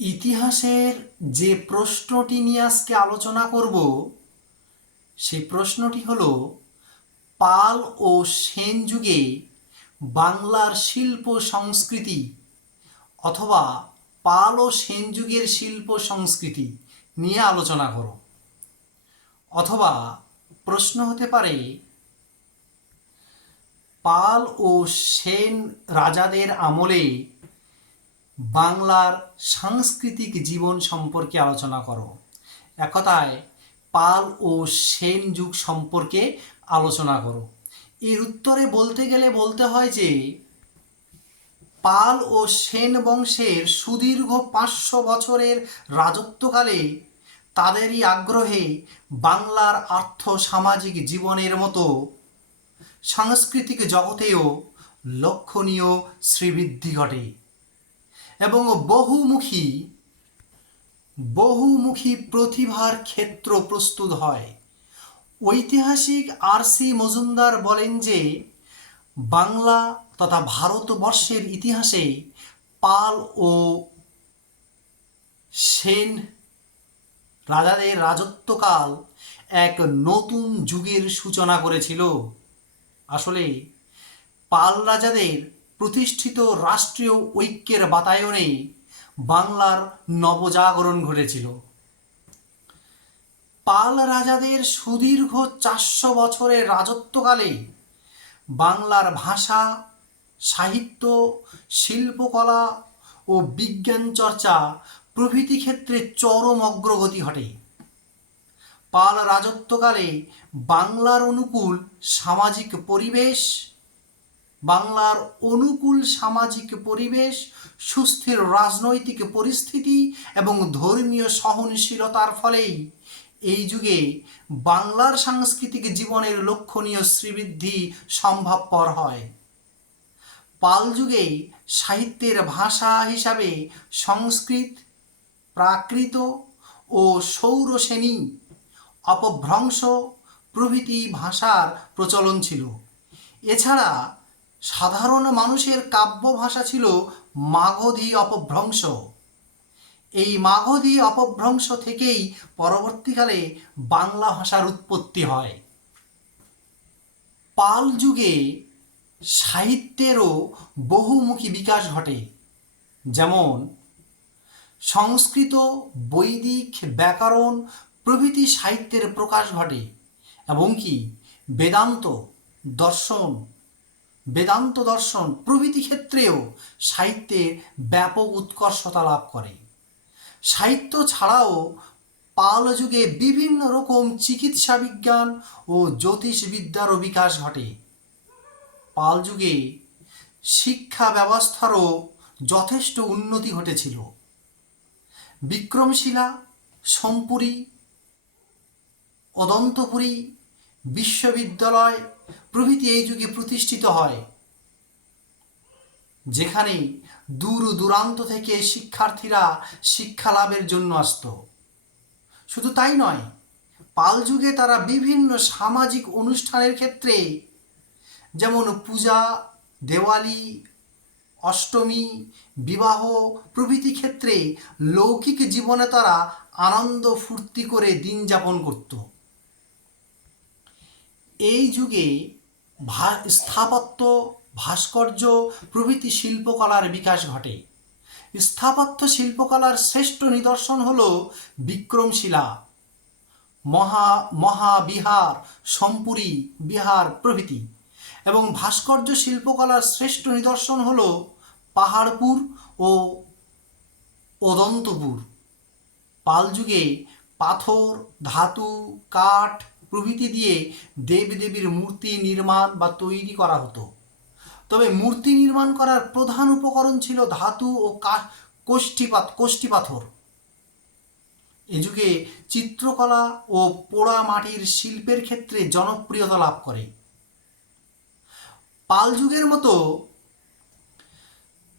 ইতিহাসের যে প্রশ্নটি নিয়ে আজকে আলোচনা করব, সেই প্রশ্নটি হলো, পাল ও সেন যুগে বাংলার শিল্প সংস্কৃতি অথবা পাল ও সেন যুগের শিল্প সংস্কৃতি নিয়ে আলোচনা করো। অথবা প্রশ্ন হতে পারে, পাল ও সেন রাজাদের আমলে বাংলার সাংস্কৃতিক জীবন সম্পর্কে আলোচনা করো। একথায় পাল ও সেন যুগ সম্পর্কে আলোচনা করো। এর উত্তরে বলতে গেলে বলতে হয় যে, পাল ও সেন বংশের সুদীর্ঘ পাঁচশো বছরের রাজত্বকালে তাদেরই আগ্রহে বাংলার আর্থ সামাজিক জীবনের মতো সাংস্কৃতিক জগতেও লক্ষণীয় শ্রীবৃদ্ধি ঘটে। এবং বহুমুখী বহুমুখী প্রতিভার ক্ষেত্র প্রস্তুত হয়। ঐতিহাসিক আর সি মজুমদার বলেন যে, বাংলা তথা ভারতবর্ষের ইতিহাসে পাল ও সেন রাজাদের রাজত্বকাল এক নতুন যুগের সূচনা করেছিল। আসলে পাল রাজাদের প্রতিষ্ঠিত রাষ্ট্রীয় ঐক্যের বাতায়নে বাংলার নবজাগরণ ঘটেছিল। পাল রাজাদের সুদীর্ঘ চারশো বছরের রাজত্বকালে বাংলার ভাষা, সাহিত্য, শিল্পকলা ও বিজ্ঞান চর্চা প্রভৃতি ক্ষেত্রে চরম অগ্রগতি ঘটে। পাল রাজত্বকালে বাংলার অনুকূল সামাজিক পরিবেশ বাংলার অনুকূল সামাজিক পরিবেশ, সুস্থির রাজনৈতিক পরিস্থিতি এবং ধর্মীয় সহনশীলতার ফলেই এই যুগে বাংলার সাংস্কৃতিক জীবনের লক্ষণীয় শ্রীবৃদ্ধি সম্ভবপর হয়। পাল যুগে সাহিত্যের ভাষা হিসাবে সংস্কৃত, প্রাকৃত ও সৌরসেনী অপভ্রংশ প্রভৃতি ভাষার প্রচলন ছিল। এছাড়া সাধারণ মানুষের কাব্য ভাষা ছিল মাগধী অপভ্রংশ। এই মাগধী অপভ্রংশ থেকেই পরবর্তীকালে বাংলা ভাষার উৎপত্তি হয়। পাল যুগে সাহিত্যেরও বহুমুখী বিকাশ ঘটে। যেমন, সংস্কৃত, বৈদিক, ব্যাকরণ প্রভৃতি সাহিত্যের প্রকাশ ঘটে এবং কি বেদান্ত, দর্শন বেদান্ত দর্শন প্রভৃতি ক্ষেত্রেও সাহিত্যের ব্যাপক উৎকর্ষতা লাভ করে। সাহিত্য ছাড়াও পাল যুগে বিভিন্ন রকম চিকিৎসা বিজ্ঞান ও জ্যোতিষবিদ্যারও বিকাশ ঘটে। পাল যুগে শিক্ষা ব্যবস্থারও যথেষ্ট উন্নতি ঘটেছিল। বিক্রমশিলা, সোমপুরী, অদন্তপুরী বিশ্ববিদ্যালয় প্রভৃতি এই যুগে প্রতিষ্ঠিত হয় যেখানে দূর দূরান্ত থেকে শিক্ষার্থীরা শিক্ষা লাভের জন্য আসত। শুধু তাই নয়, পাল যুগে তারা বিভিন্ন সামাজিক অনুষ্ঠানের ক্ষেত্রে যেমন পূজা, দেওয়ালি, অষ্টমী, বিবাহ প্রভৃতি ক্ষেত্রে লৌকিক জীবনে তারা আনন্দ ফুর্তি করে দিন যাপন করত। এই যুগে ভা, স্থাপত্য, ভাস্কর্য, প্রভৃতি শিল্পকলার বিকাশ ঘটে। স্থাপত্য শিল্পকলার শ্রেষ্ঠ নিদর্শন হল বিক্রমশিলা। মহা, মহাবিহার, সম্পুরী, বিহার প্রভৃতি। এবং ভাস্কর্য শিল্পকলার শ্রেষ্ঠ নিদর্শন হল পাহাড়পুর ও অদন্তপুর। পাল যুগে পাথর, ধাতু, কাঠ প্রভৃতি দিয়ে দেবদেবীর মূর্তি নির্মাণ বা তৈরি করা হতো। তবে মূর্তি নির্মাণ করার প্রধান উপকরণ ছিল ধাতু ও কোষ্ঠীপাত কোষ্ঠী পাথর এ যুগে চিত্রকলা ও পোড়া মাটির শিল্পের ক্ষেত্রে জনপ্রিয়তা লাভ করে। পাল যুগের মতো,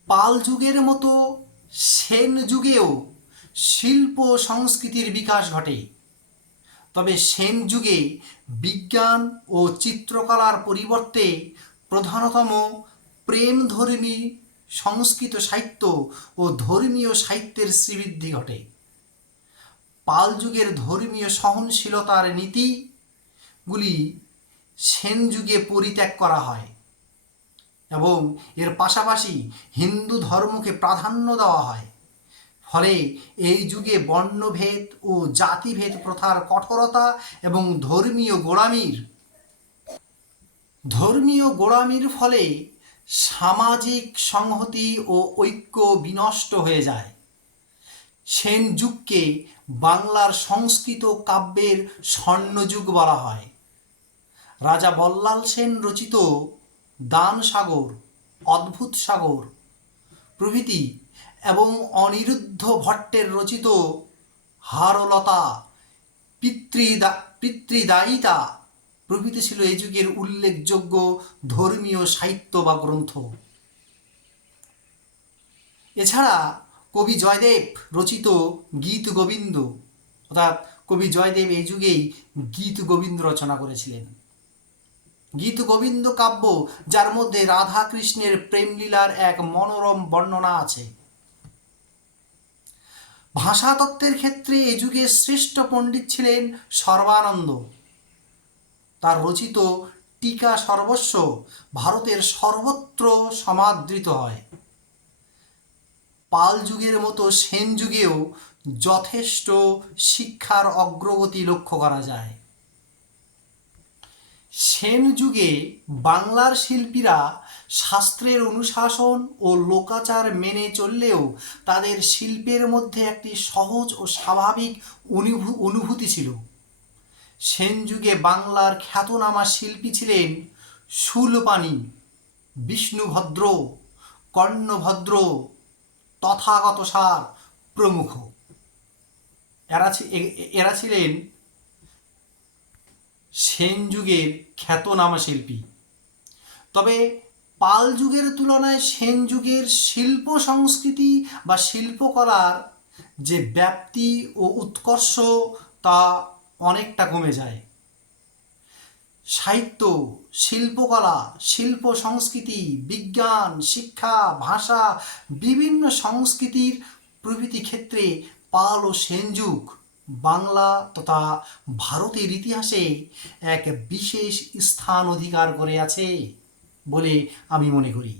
পাল যুগের মতো সেন যুগেও শিল্প সংস্কৃতির বিকাশ ঘটে। তবে সেন যুগে বিজ্ঞান ও চিত্রকলার পরিবর্তে প্রধানতম প্রেমধর্মী সংস্কৃত সাহিত্য ও ধর্মীয় সাহিত্যের শ্রীবৃদ্ধি ঘটে। পাল যুগের ধর্মীয় সহনশীলতার নীতিগুলি সেন যুগে পরিত্যাগ করা হয় এবং এর পাশাপাশি হিন্দু ধর্মকে প্রাধান্য দেওয়া হয়। ফলে এই যুগে বর্ণভেদ ও জাতিভেদ প্রথার কঠোরতা এবং ধর্মীয় গোড়ামির ধর্মীয় গোড়ামির ফলে সামাজিক সংহতি ও ঐক্য বিনষ্ট হয়ে যায়। সেন যুগকে বাংলার সংস্কৃত কাব্যের স্বর্ণযুগ বলা হয়। রাজা বল্লাল সেন রচিত দান সাগর, অদ্ভুত সাগর প্রভৃতি এবং অনিরুদ্ধ ভট্টের রচিত হারলতা পিতৃদা, পিতৃদায়িতা প্রভৃতি ছিল এই যুগের উল্লেখযোগ্য ধর্মীয় সাহিত্য বা গ্রন্থ। এছাড়া কবি জয়দেব রচিত গীত গোবিন্দ, অর্থাৎ কবি জয়দেব এই যুগেই গীত গোবিন্দ রচনা করেছিলেন। গীত গোবিন্দ কাব্য, যার মধ্যে রাধা কৃষ্ণের প্রেমলীলার এক মনোরম বর্ণনা আছে। ভাষাতত্ত্বের ক্ষেত্রে এ যুগে শ্রেষ্ঠ পণ্ডিত ছিলেন সর্বানন্দ। তার রচিত টিকা সর্বস্ব ভারতের সর্বত্র সমাদৃত হয়। পাল যুগের মতো সেন যুগেও যথেষ্ট শিক্ষার অগ্রগতি লক্ষ্য করা যায়। সেন যুগে বাংলার শিল্পীরা শাস্ত্রের অনুশাসন ও লোকাচার মেনে চললেও তাদের শিল্পের মধ্যে একটি সহজ ও স্বাভাবিক অনুভূ, অনুভূতি ছিল। সেন যুগে বাংলার খ্যাতনামা শিল্পী ছিলেন শূলপাণি বিষ্ণুভদ্র, কর্ণভদ্র, তথাগত সার প্রমুখ। এরা এরা ছিলেন সেন যুগের খ্যাতনামা শিল্পী। তবে পাল যুগের তুলনায় সেন যুগের শিল্প সংস্কৃতি বা শিল্পকলার যে ব্যাপ্তি ও উৎকর্ষ তা অনেকটা কমে যায়। সাহিত্য, শিল্পকলা, শিল্প সংস্কৃতি, বিজ্ঞান, শিক্ষা, ভাষা, বিভিন্ন সংস্কৃতির প্রভৃতি ক্ষেত্রে পাল ও সেন যুগ বাংলা তথা ভারতের ইতিহাসে এক বিশেষ স্থান অধিকার করে আছে বলে আমি মনে করি।